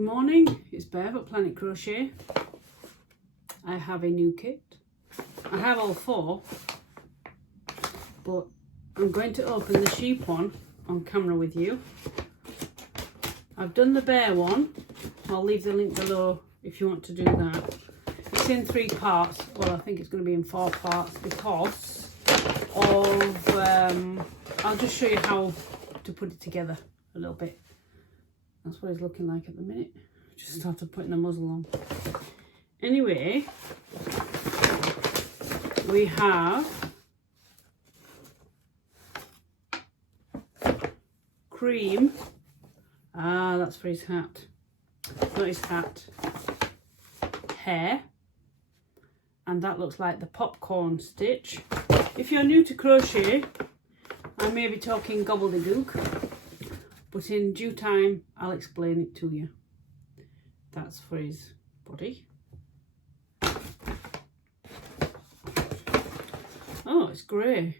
Good morning, it's Bev at Planetcrochet. I have a new kit. I have all four, but I'm going to open the sheep one on camera with you. I've done the bear one. I'll leave the link below if you want to do that. It's in 3 parts. Well, I think it's going to be in 4 parts because of I'll just show you how to put it together a little bit. That's what it's looking like at the minute. Just started putting the muzzle on. Anyway, we have cream. Ah, that's for his hat. Not his hat. Hair. And that looks like the popcorn stitch. If you're new to crochet, I may be talking gobbledygook, but in due time I'll explain it to you. That's for his body. Oh, it's grey.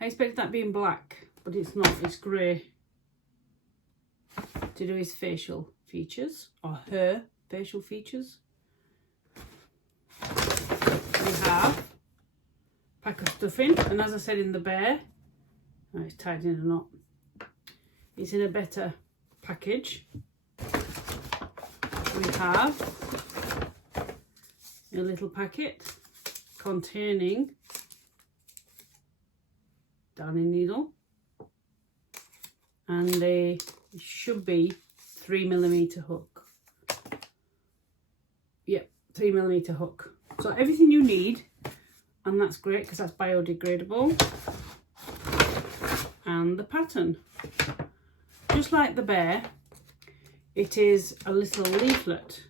I expected that being black, but it's not, it's grey. To do his facial features, or her facial features. We have a pack of stuffing, and as I said in the bear, oh, it's tied in a knot. It's in a better package. We have a little packet containing darning needle and it should be 3mm hook. Yep, 3mm hook. So everything you need, and that's great because that's biodegradable. And the pattern. Just like the bear, it is a little leaflet,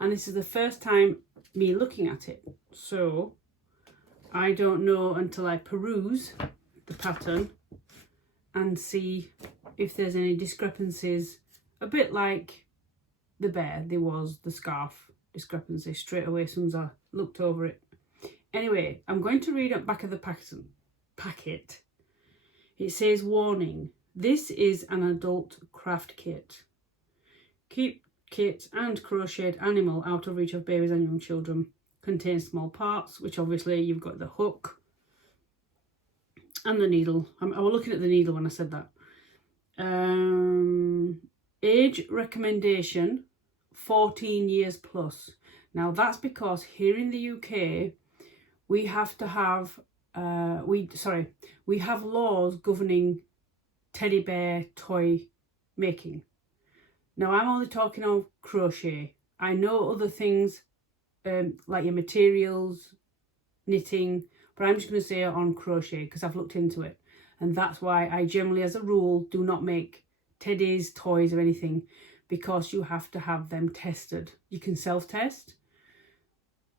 and this is the first time me looking at it, so I don't know until I peruse the pattern and see if there's any discrepancies. A bit like the bear, there was the scarf discrepancy straight away as soon as I looked over it. Anyway, I'm going to read up back of the packet. It says, warning, this is an adult craft kit. Keep kit and crocheted animal out of reach of babies and young children. Contains small parts, which obviously you've got the hook and the needle. I was looking at the needle when I said that. Age recommendation 14 years plus. Now that's because here in the UK we have to have we have laws governing teddy bear toy making. Now I'm only talking on crochet. I know other things like your materials, knitting, but I'm just going to say on crochet because I've looked into it, and that's why I generally as a rule do not make teddies, toys or anything, because you have to have them tested. You can self-test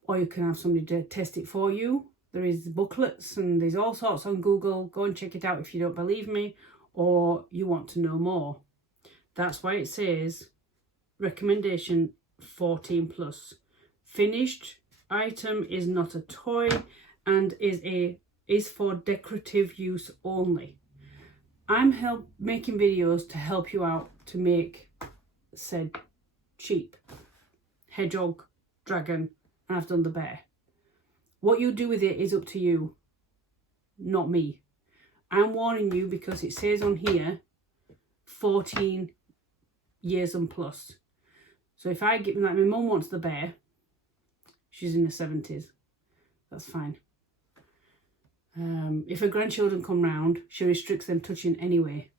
or you can have somebody test it for you. There is booklets and there's all sorts on Google. Go and check it out if you don't believe me or you want to know more. That's why it says recommendation 14 plus. Finished item is not a toy and is for decorative use only. I'm making videos to help you out to make said sheep, hedgehog, dragon, and I've done the bear. What you do with it is up to you, not me. I'm warning you because it says on here 14 years and plus. So if I get, like my mum wants the bear, she's in her 70s, that's fine. If her grandchildren come round, she restricts them touching anyway,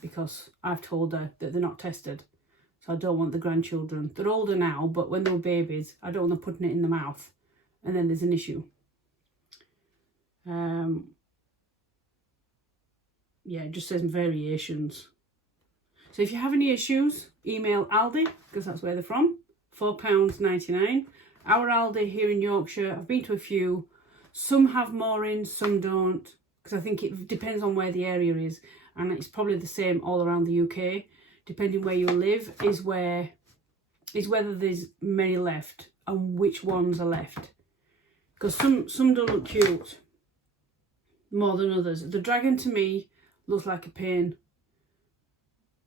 because I've told her that they're not tested. So I don't want the grandchildren. They're older now, but when they were babies, I don't want them putting it in the mouth and then there's an issue. Yeah, it just says variations. So if you have any issues, email Aldi, because that's where they're from, £4.99. Our Aldi here in Yorkshire, I've been to a few. Some have more in, some don't, because I think it depends on where the area is, and it's probably the same all around the UK. Depending where you live is whether there's many left and which ones are left. Because some don't look cute more than others. The dragon to me looks like a pain,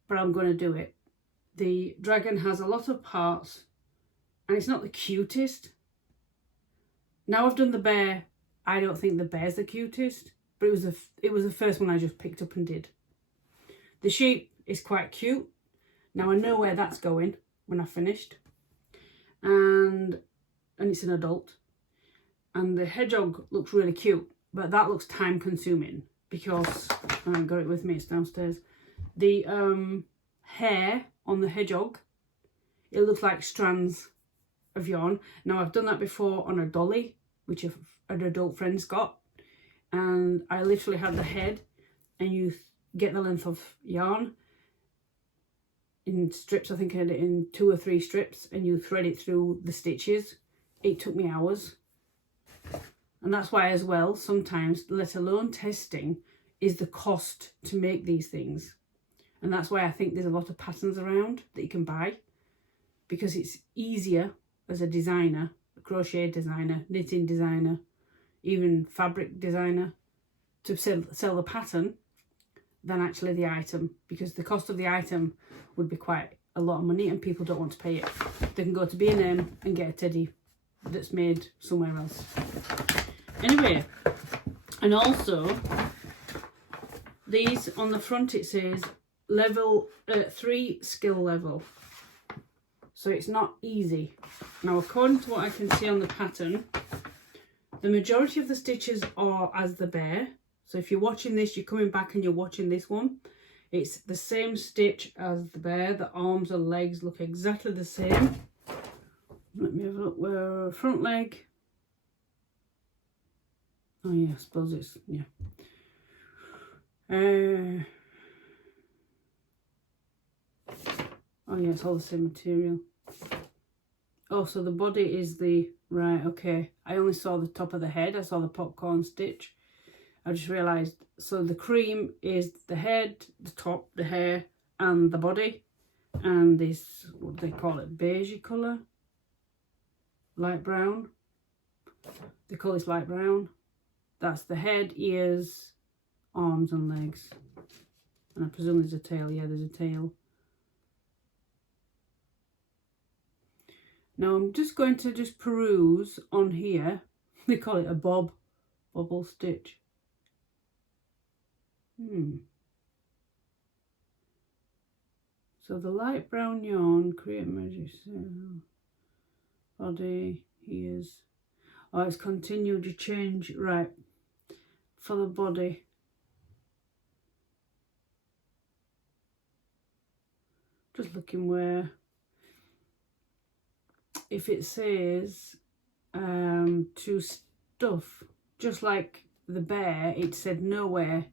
but I'm going to do it. the dragon has a lot of parts and it's not the cutest. Now I've done the bear, I don't think the bear's the cutest, but it was the first one I just picked up and did. The sheep is quite cute. Now I know where that's going when I've finished. And it's an adult. And the hedgehog looks really cute, but that looks time consuming because I haven't got it with me, it's downstairs. The hair on the hedgehog, it looks like strands of yarn. Now I've done that before on a dolly, which an adult friend's got, and I literally had the head, and you get the length of yarn in strips. I think I had it in 2 or 3 strips, and you thread it through the stitches. It took me hours, and that's why as well sometimes, let alone testing, is the cost to make these things. And that's why I think there's a lot of patterns around that you can buy, because it's easier as a designer, a crochet designer, knitting designer, even fabric designer, to sell the pattern than actually the item, because the cost of the item would be quite a lot of money and people don't want to pay it. They can go to B&M and get a teddy that's made somewhere else. Anyway, and also these on the front it says level 3 skill level, so it's not easy. Now according to what I can see on the pattern, the majority of the stitches are as the bear. So if you're watching this, you're coming back and you're watching this one, it's the same stitch as the bear. The arms and legs look exactly the same. Let me have a look where front leg. Oh yeah, I suppose it's, yeah. Oh yeah, it's all the same material. Oh, so the body is the, right, okay. I only saw the top of the head. I saw the popcorn stitch. I just realised, so the cream is the head, the top, the hair, and the body. And this, what do they call it, beigey colour? Light brown. They call this light brown. That's the head, ears, arms and legs. And I presume there's a tail. Yeah, there's a tail. Now I'm just going to just peruse on here. They call it a bobble stitch. So the light brown yarn, create magic cell, body, ears. Oh, it's continued to change, right, for the body. Just looking where, if it says to stuff, just like the bear, it said nowhere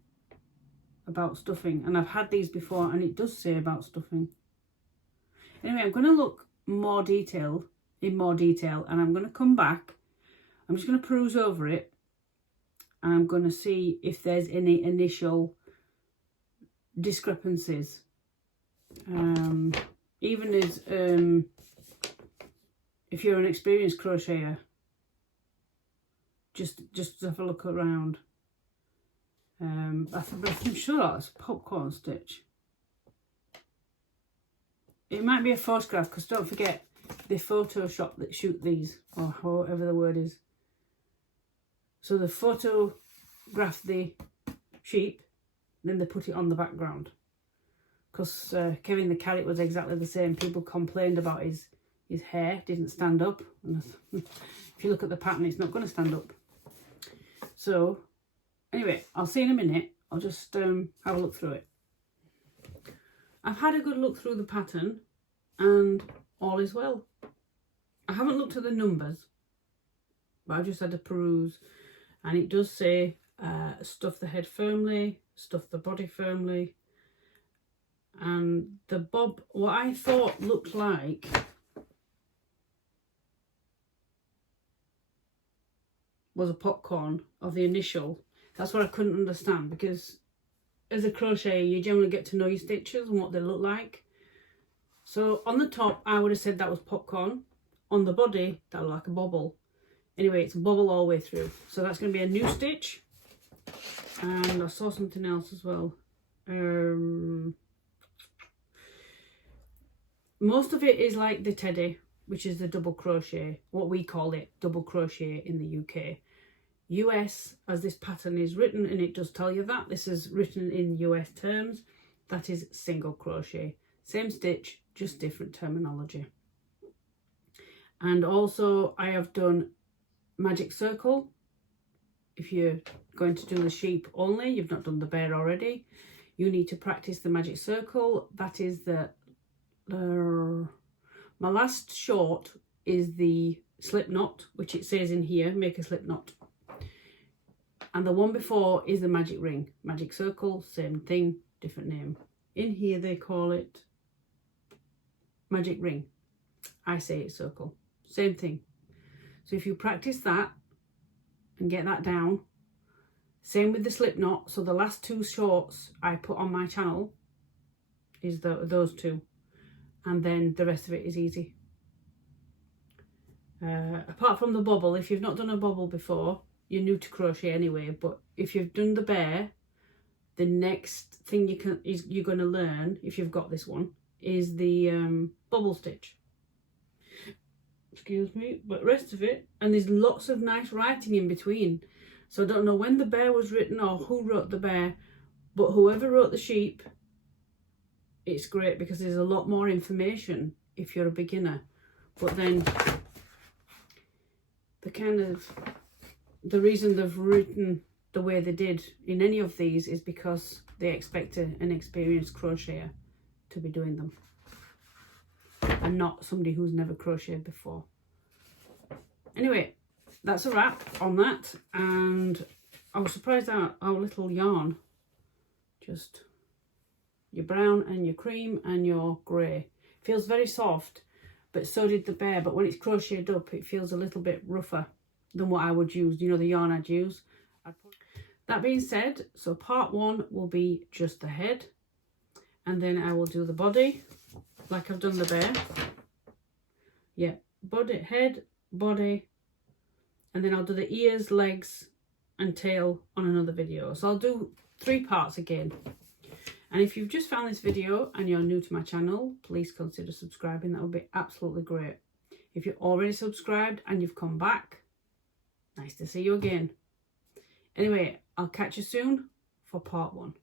about stuffing, and I've had these before and it does say about stuffing. Anyway, I'm going to look in more detail, and I'm going to come back. I'm just going to peruse over it and I'm going to see if there's any initial discrepancies. Even as if you're an experienced crocheter, just have a look around. I'm sure that's popcorn stitch. It might be a photograph, because don't forget they Photoshop that shoot these, or however the word is. So they photograph the sheep, then they put it on the background. Because Kevin the carrot was exactly the same. People complained about his hair didn't stand up. And if you look at the pattern, it's not going to stand up. So anyway, I'll see in a minute. I'll just have a look through it. I've had a good look through the pattern and all is well. I haven't looked at the numbers, but I've just had a peruse, and it does say stuff the head firmly, stuff the body firmly, and the bob, what I thought looked like was a popcorn of the initial. That's what I couldn't understand, because as a crocheter you generally get to know your stitches and what they look like. So on the top I would have said that was popcorn. On the body that looked like a bobble. Anyway, it's a bobble all the way through. So that's going to be a new stitch. And I saw something else as well. most of it is like the teddy, which is the double crochet, what we call it, double crochet in the UK. US, as this pattern is written, and it does tell you that, this is written in US terms, that is single crochet. Same stitch, just different terminology. And also I have done magic circle. If you're going to do the sheep only, you've not done the bear already, you need to practice the magic circle. That is the my last short is the slip knot, which it says in here, make a slip knot. And the one before is the magic ring. Magic circle, same thing, different name. In here they call it magic ring. I say it's circle, same thing. So if you practice that and get that down, same with the slip knot. So the last two shorts I put on my channel is those two, and then the rest of it is easy. Apart from the bobble, if you've not done a bobble before, you're new to crochet anyway, but if you've done the bear, the next thing you're going to learn, if you've got this one, is the bobble stitch. Excuse me, but rest of it, and there's lots of nice writing in between. So I don't know when the bear was written or who wrote the bear, but whoever wrote the sheep, it's great because there's a lot more information if you're a beginner. But then the reason they've written the way they did in any of these is because they expect an experienced crocheter to be doing them, and not somebody who's never crocheted before. Anyway, that's a wrap on that, and I was surprised at our little yarn. Just your brown and your cream and your grey. Feels very soft, but so did the bear, but when it's crocheted up it feels a little bit rougher than what I would use, you know, the yarn I'd use. That being said, so part one will be just the head, and then I will do the body like I've done the bear. Yeah, body, head, body, and then I'll do the ears, legs and tail on another video. So I'll do 3 parts again. And if you've just found this video and you're new to my channel, please consider subscribing. That would be absolutely great. If you're already subscribed and you've come back, nice to see you again. Anyway, I'll catch you soon for part 1.